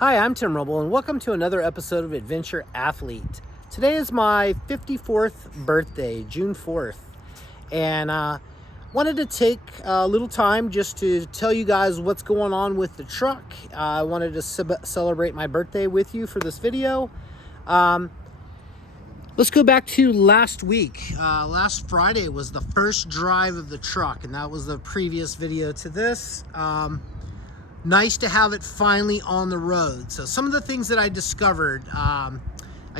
Hi, I'm Tim Rubble, and welcome to another episode of Adventure Athlete. Today is my 54th birthday, June 4th, and wanted to take a little time just to tell you guys what's going on with the truck. I wanted to celebrate my birthday with you for this video. Let's go back to last week. Last Friday was the first drive of the truck, and that was the previous video to this. Nice to have it finally on the road. So some of the things that I discovered, I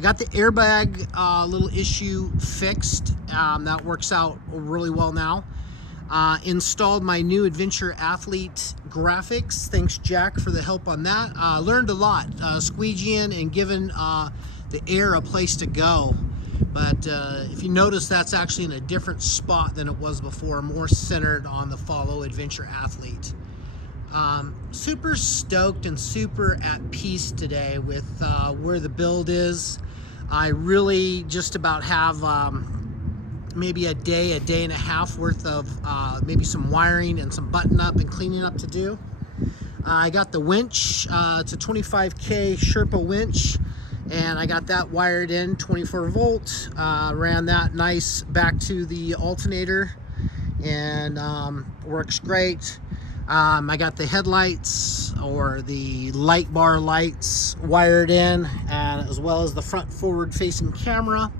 got the airbag little issue fixed. That works out really well now. Installed my new Adventure Athlete graphics. Thanks, Jack, for the help on that. Learned a lot, squeegeeing and giving the air a place to go. But if you notice, that's actually in a different spot than it was before, more centered on the Follow Adventure Athlete. Super stoked and super at peace today with where the build is. I really just about have maybe a day and a half worth of maybe some wiring and some button up and cleaning up to do. I got the winch, it's a 25K Sherpa winch, and I got that wired in 24 volt. Ran that nice back to the alternator, and works great. I got the headlights, or the light bar lights, wired in, and as well as the front forward facing camera.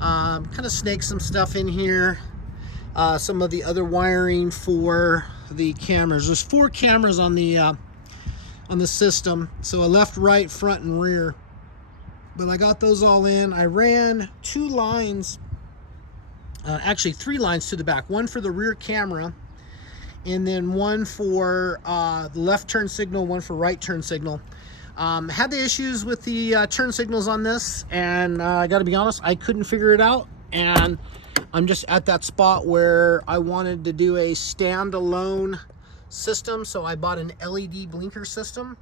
Kind of snaked some stuff in here. Some of the other wiring for the cameras. There's 4 cameras on the system, so a left, right, front, and rear. But I got those all in. I ran 2 lines, actually 3 lines to the back. One for the rear camera, and then one for the left turn signal, one for right turn signal. Had the issues with the turn signals on this, and I gotta be honest, I couldn't figure it out, and I'm just at that spot where I wanted to do a standalone system, so I bought an LED blinker system,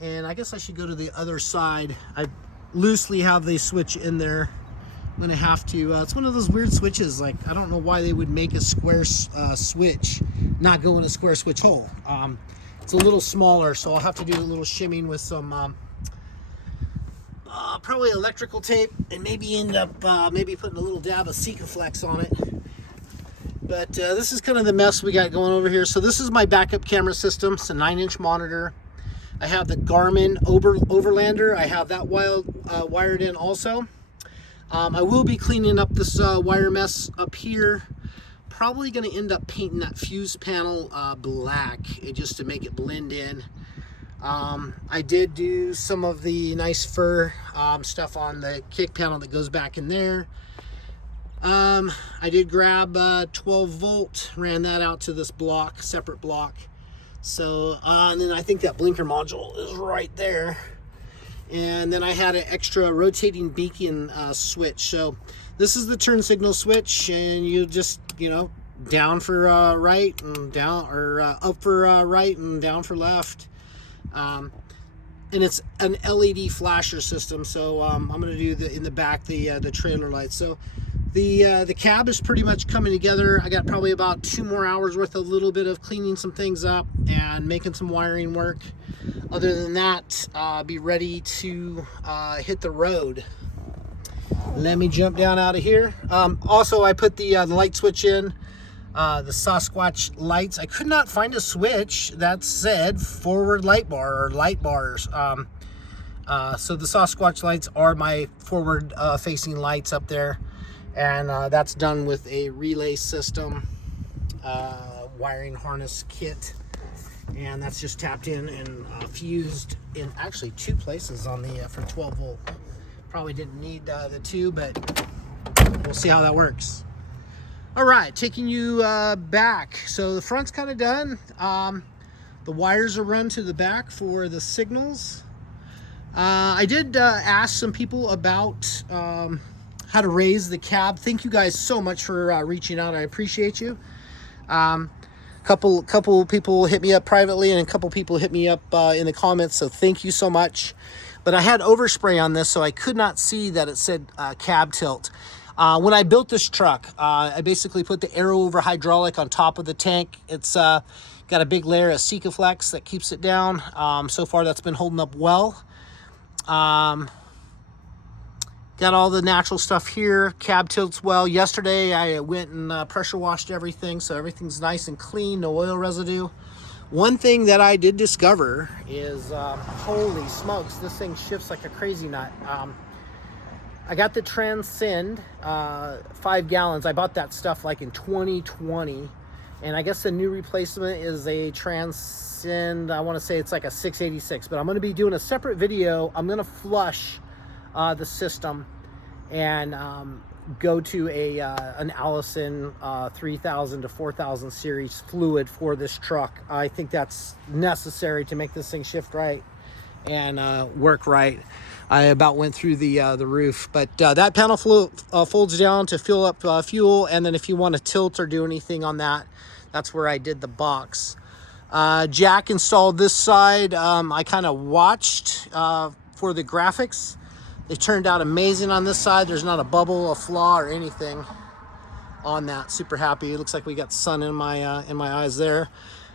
and I guess I should go to the other side. I loosely have the switch in there. I'm gonna have to, it's one of those weird switches, like I don't know why they would make a square switch not go in a square switch hole. It's a little smaller, so I'll have to do a little shimming with some probably electrical tape, and maybe end up maybe putting a little dab of Sikaflex on it. But this is kind of the mess we got going over here. So this is my backup camera system. It's a 9-inch monitor. I have the Garmin Overlander. I have that wired in also. I will be cleaning up this wire mess up here. Probably going to end up painting that fuse panel black, just to make it blend in. I did do some of the nice fur stuff on the kick panel that goes back in there. I did grab 12 volt, ran that out to this block, separate block. So, and then I think that blinker module is right there. And then I had an extra rotating beacon switch. So this is the turn signal switch, and you just, you know, down for right and down, or up for right and down for left. And it's an LED flasher system. So I'm going to do in the back the trailer lights. So the cab is pretty much coming together. I got probably about 2 more hours worth, a little bit of cleaning some things up and making some wiring work. Other than that, be ready to hit the road. Let me jump down out of here. Also, I put the light switch in, the Sasquatch lights. I could not find a switch that said forward light bar or light bars. So the Sasquatch lights are my forward facing lights up there. And that's done with a relay system, wiring harness kit. And that's just tapped in and fused in actually 2 places on the for 12 volt. Probably didn't need the 2, but we'll see how that works. All right, taking you back. So the front's kind of done. The wires are run to the back for the signals. I did ask some people about how to raise the cab. Thank you guys so much for reaching out. I appreciate you. Couple people hit me up privately, and a couple people hit me up in the comments, so thank you so much. But I had overspray on this, so I could not see that it said cab tilt. When I built this truck, I basically put the aero over hydraulic on top of the tank. It's got Got a big layer of Sikaflex that keeps it down. So far that's been holding up well. Got all the natural stuff here. Cab tilts well. Yesterday I went and pressure washed everything, so everything's nice and clean, no oil residue. One thing that I did discover is, holy smokes, this thing shifts like a crazy nut. I got the Transcend 5 gallons. I bought that stuff like in 2020, and I guess the new replacement is a Transcend. I want to say it's like a 686, but I'm going to be doing a separate video. I'm going to flush the system and go to an Allison 3000 to 4000 series fluid for this truck. I think that's necessary to make this thing shift right and work right. I about went through the roof, but that panel folds down to fill up fuel, and then if you want to tilt or do anything on that, that's where I did the box. Jack installed this side. I kind of watched for the graphics. They turned out amazing on this side. There's not a bubble, a flaw, or anything on that. Super happy. It looks like we got sun in my eyes there.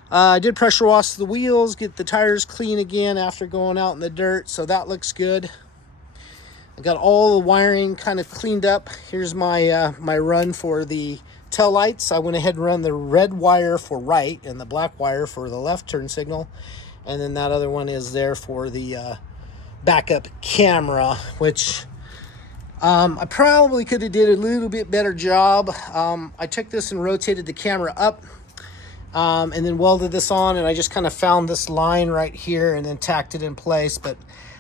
I did pressure wash the wheels, get the tires clean again after going out in the dirt, so that looks good. I got all the wiring kind of cleaned up. Here's my my run for the tail lights. I went ahead and run the red wire for right and the black wire for the left turn signal, and then that other one is there for the backup camera, which I probably could have did a little bit better job. I took this and rotated the camera up and then welded this on, and I just kind of found this line right here and then tacked it in place, but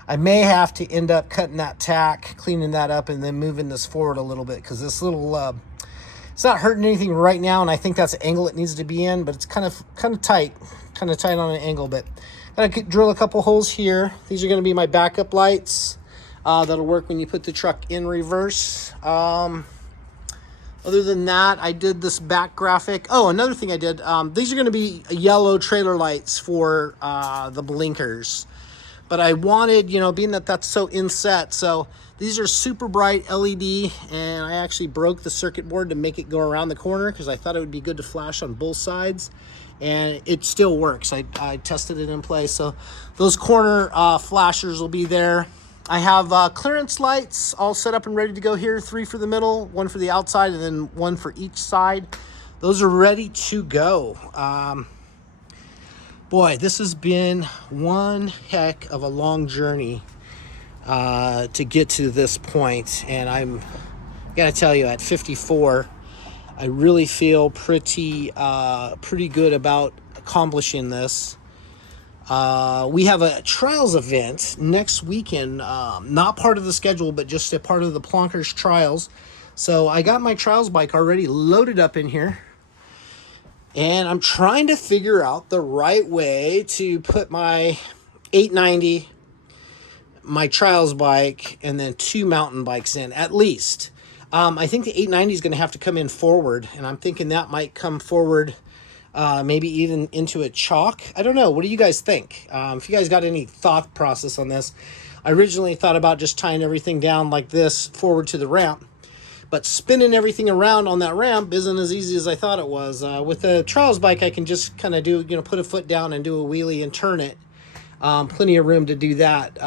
I may have to end up cutting that tack, cleaning that up, and then moving this forward a little bit, because this little it's not hurting anything right now, and I think that's the angle it needs to be in, but it's kind of tight on an angle. But gotta drill a couple holes here. These are going to be my backup lights. That'll work when you put the truck in reverse. Other than that, I did this back graphic. Oh, another thing I did, these are going to be yellow trailer lights for the blinkers. But I wanted, you know, being that that's so inset, so these are super bright LED, and I actually broke the circuit board to make it go around the corner because I thought it would be good to flash on both sides, and it still works. I tested it in place, so those corner flashers will be there. I have clearance lights all set up and ready to go here, 3 for the middle, 1 for the outside, and then 1 for each side. Those are ready to go. Boy, this has been one heck of a long journey to get to this point, and I'm gotta tell you, at 54, I really feel pretty good about accomplishing this. We have a trials event next weekend, not part of the schedule, but just a part of the Plonkers trials. So I got my trials bike already loaded up in here, and I'm trying to figure out the right way to put my 890, my trials bike, and then 2 mountain bikes in, at least. I think the 890 is going to have to come in forward, and I'm thinking that might come forward, maybe even into a chalk. I don't know. What do you guys think? If you guys got any thought process on this. I originally thought about just tying everything down like this forward to the ramp, but spinning everything around on that ramp isn't as easy as I thought it was. With the trials bike, I can just kind of do, put a foot down and do a wheelie and turn it. Plenty of room to do that.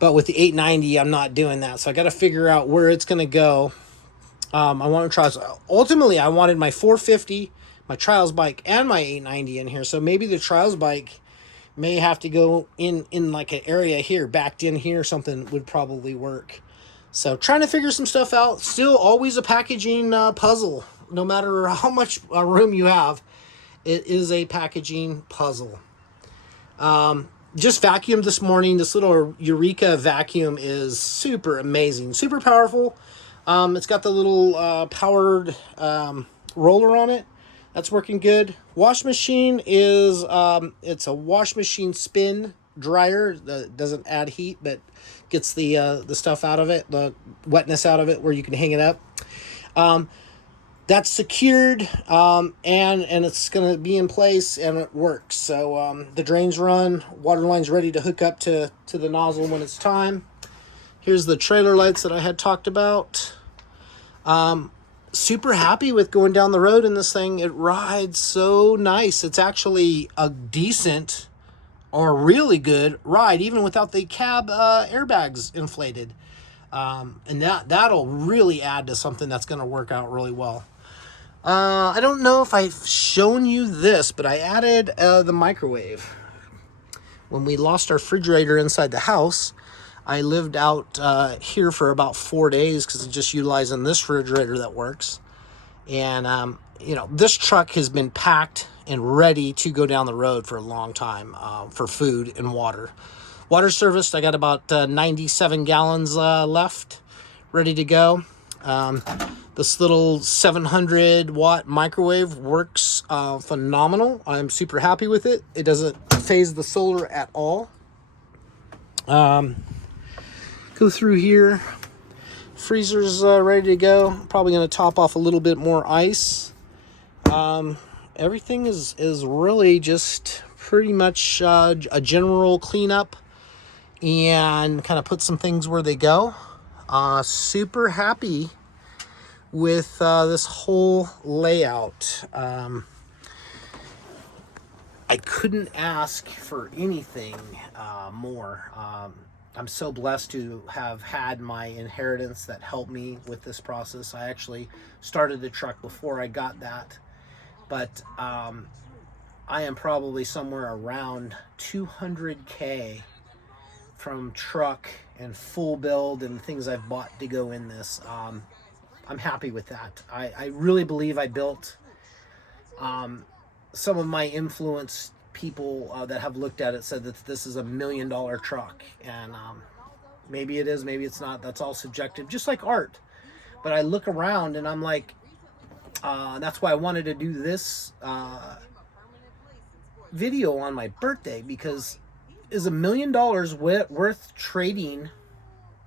But with the 890, I'm not doing that. So I got to figure out where it's going to go. I want to try. Ultimately, I wanted my 450, my trials bike, and my 890 in here. So maybe the trials bike may have to go in like an area here, backed in here, something would probably work. So trying to figure some stuff out. Still always a packaging puzzle. No matter how much room you have, it is a packaging puzzle. Just vacuumed this morning. This little Eureka vacuum is super amazing, super powerful. It's got the little powered roller on it. That's working good. Wash machine is it's a wash machine spin dryer that doesn't add heat, but gets the stuff out of it, the wetness out of it, where you can hang it up. That's secured, and it's going to be in place, and it works. So the drains run, water line's ready to hook up to the nozzle when it's time. Here's the trailer lights that I had talked about. super happy with going down the road in this thing. It rides so nice. It's actually a decent or really good ride, even without the cab airbags inflated. And that'll really add to something that's going to work out really well. I don't know if I've shown you this, but I added the microwave. When we lost our refrigerator inside the house, I lived out here for about 4 days because I'm just utilizing this refrigerator that works. And, you know, this truck has been packed and ready to go down the road for a long time for food and water. Water serviced, I got about 97 gallons left, ready to go. This little 700 watt microwave works phenomenal. I'm super happy with it. It doesn't phase the solar at all. Go through here. Freezer's ready to go. Probably going to top off a little bit more ice. Everything is really just pretty much a general cleanup and kind of put some things where they go. Super happy with this whole layout. I couldn't ask for anything more. I'm so blessed to have had my inheritance that helped me with this process. I actually started the truck before I got that, but I am probably somewhere around 200K from truck and full build and things I've bought to go in this. I'm happy with that. I really believe I built some of my influence people that have looked at it said that this is $1 million truck, and maybe it is, maybe it's not. That's all subjective, just like art. But I look around and I'm like, that's why I wanted to do this video on my birthday, because is $1 million worth trading,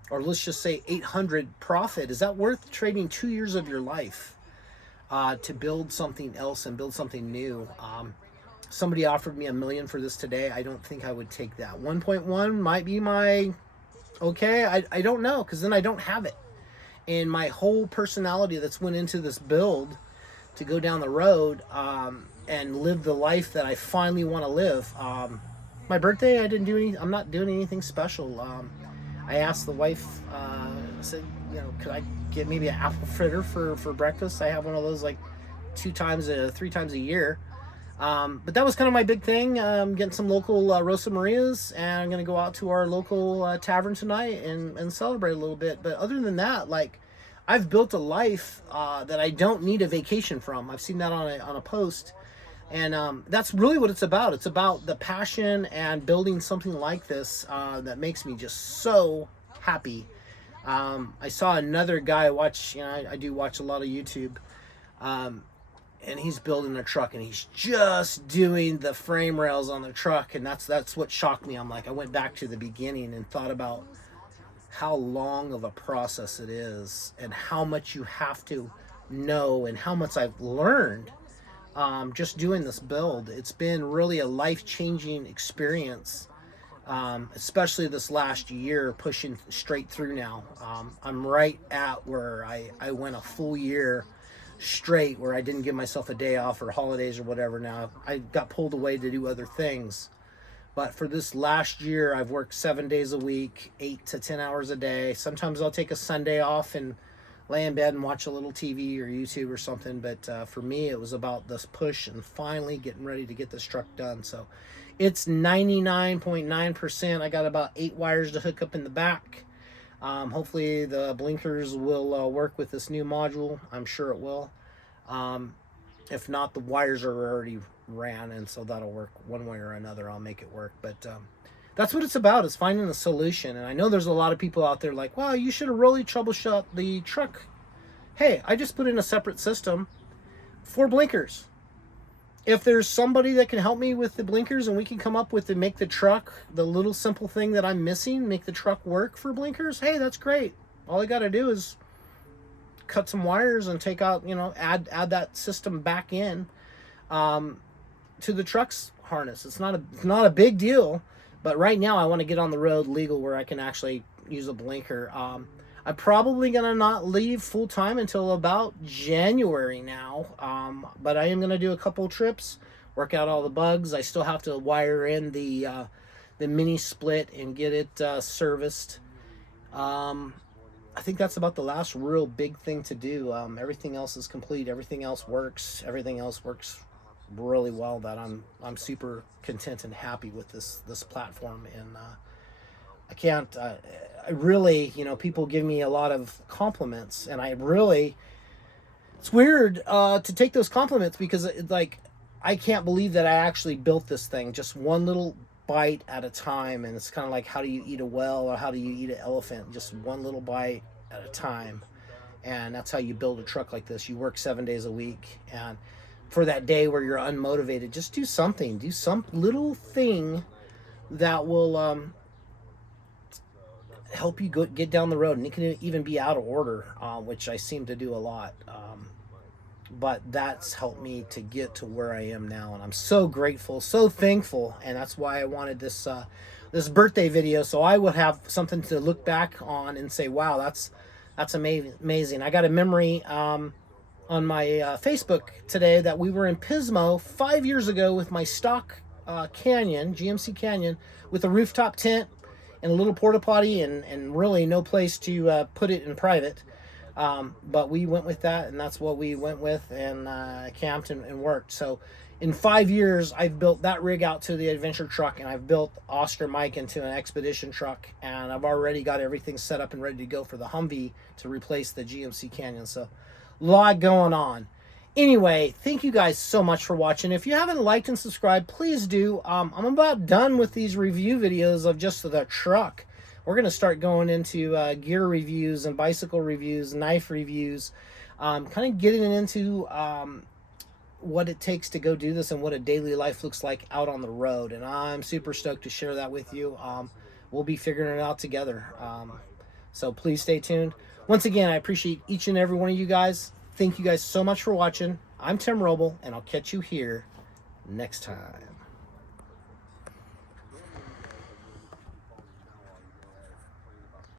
or let's just say 800 profit? Is that worth trading 2 years of your life to build something else and build something new? Somebody offered me $1 million for this today. I don't think I would take that. 1.1 might be my okay. I don't know, because then I don't have it. And my whole personality that's went into this build to go down the road and live the life that I finally want to live. My birthday, I'm not doing anything special. I asked the wife, I said, you know, could I get maybe an apple fritter for breakfast? I have one of those like 3 times a year. But that was kind of my big thing. Getting some local Rosa Marias, and I'm going to go out to our local tavern tonight and celebrate a little bit. But other than that, like, I've built a life that I don't need a vacation from. I've seen that on a post. And that's really what it's about. It's about the passion and building something like this that makes me just so happy. I saw another guy watch, you know, I do watch a lot of YouTube, and he's building a truck, and he's just doing the frame rails on the truck, and that's what shocked me. I'm like, I went back to the beginning and thought about how long of a process it is and how much you have to know and how much I've learned just doing this build. It's been really a life-changing experience, especially this last year, pushing straight through now. I'm right at where I went a full year straight where I didn't give myself a day off or holidays or whatever. Now I got pulled away to do other things, but for this last year I've worked 7 days a week, 8 to 10 hours a day. Sometimes I'll take a Sunday off and lay in bed and watch a little TV or YouTube or something. But for me, it was about this push and finally getting ready to get this truck done. So it's 99.9%. I got about 8 wires to hook up in the back. Hopefully the blinkers will work with this new module. I'm sure it will. If not, the wires are already ran, and so that'll work one way or another. I'll make it work. But that's what it's about, is finding a solution. And I know there's a lot of people out there like, wow, you should have really troubleshot the truck. Hey, I just put in a separate system for blinkers. If there's somebody that can help me with the blinkers and we can come up with and make the truck, the little simple thing that I'm missing, make the truck work for blinkers, hey, that's great. All I got to do is cut some wires and take out, you know, add that system back in to the truck's harness. It's not a big deal, but right now I want to get on the road legal where I can actually use a blinker. I'm probably going to not leave full time until about January now. But I am going to do a couple trips, work out all the bugs. I still have to wire in the mini split and get it serviced. I think that's about the last real big thing to do. Everything else is complete. Everything else works. Everything else works really well. That I'm super content and happy with this platform. And I can't. I really, people give me a lot of compliments, and I really. It's weird to take those compliments because I can't believe that I actually built this thing just one little bite at a time. And it's kind of like, how do you eat a whale or how do you eat an elephant? Just one little bite at a time. And that's how you build a truck like this. You work 7 days a week, and for that day where you're unmotivated, just do something. Do some little thing that will help you get down the road. And it can even be out of order, which I seem to do a lot. But that's helped me to get to where I am now, and I'm so grateful, so thankful. And that's why I wanted this this birthday video, so I would have something to look back on and say, wow, that's amazing. I got a memory on my Facebook today that we were in Pismo 5 years ago with my stock Canyon, GMC Canyon, with a rooftop tent and a little porta potty and really no place to put it in private. But we went with that, and that's what we went with, and camped and worked. So in 5 years, I've built that rig out to the adventure truck, and I've built Oscar Mike into an expedition truck, and I've already got everything set up and ready to go for the Humvee to replace the GMC Canyon. So a lot going on. Anyway, thank you guys so much for watching. If you haven't liked and subscribed, please do. I'm about done with these review videos of just the truck. We're going to start going into gear reviews and bicycle reviews, knife reviews, kind of getting into what it takes to go do this and what a daily life looks like out on the road. And I'm super stoked to share that with you. We'll be figuring it out together. So please stay tuned. Once again, I appreciate each and every one of you guys. Thank you guys so much for watching. I'm Tim Roble, and I'll catch you here next time.